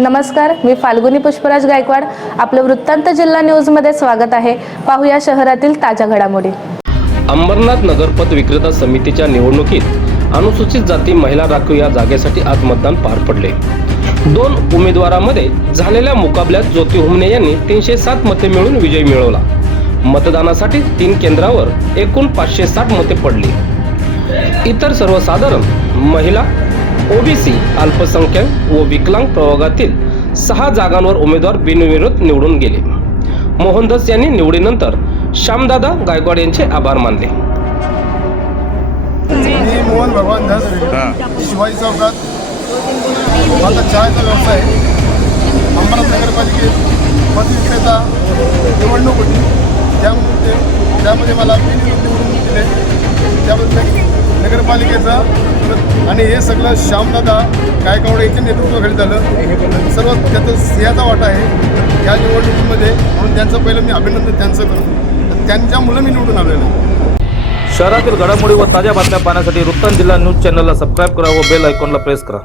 नमस्कार मी फाल्गुनी पुष्पराज गायकवाड. आपलं वृत्तांत जिल्हा न्यूजमध्ये स्वागत आहे. पाहूया शहरातील ताज्या घडामोडी. अंबरनाथ नगरपथ विक्रेता समितीच्या निवडणुकीत अनुसूचित जाती महिला राखीव या जागेसाठी आज मतदान पार पडले. दोन उमेदवारांमध्ये झालेल्या मुकाबल्यात ज्योती हुमने यांनी तीनशे सात मते मिळून विजय मिळवला. मतदानासाठी तीन केंद्रावर एकूण पाचशे साठ मते पडली. इतर सर्वसाधारण महिला ओबीसी अल्पसंख्याक व विकलांग प्रवर्गातील सहा जागांवर उमेदवार बिनविरोध निवडून गेले. मोहनदास यांनी निवडीनंतर श्यामदादा गायकवाड यांचे आभार मानले. मी मोहन भगवान धस शिवाजी चौकात. माझा चहाचा व्यवसाय. आहे. अंबरनाथ नगरपालिकेत पद विक्रेता निवडणूक होती. त्यामध्ये त्यामध्ये मला बिनविरोध निवडून दिले. त्याबद्दल नगरपालिकेचं आणि हे सगळं श्यामदादा गायकवाड यांच्या नेतृत्वाखाली झालं. सर्व त्याचं सिंहाचा वाटा आहे या निवडणुकीमध्ये. म्हणून त्यांचं पहिलं मी अभिनंदन त्यांचं करतो. त्यांच्यामुळं मी निवडून आलेलो शहरातील घडामोडी व ताज्या बातम्या पाहण्यासाठी वृत्तांत जिल्हा न्यूज चॅनलला सबस्क्राईब करा व बेल आयकॉनला प्रेस करा.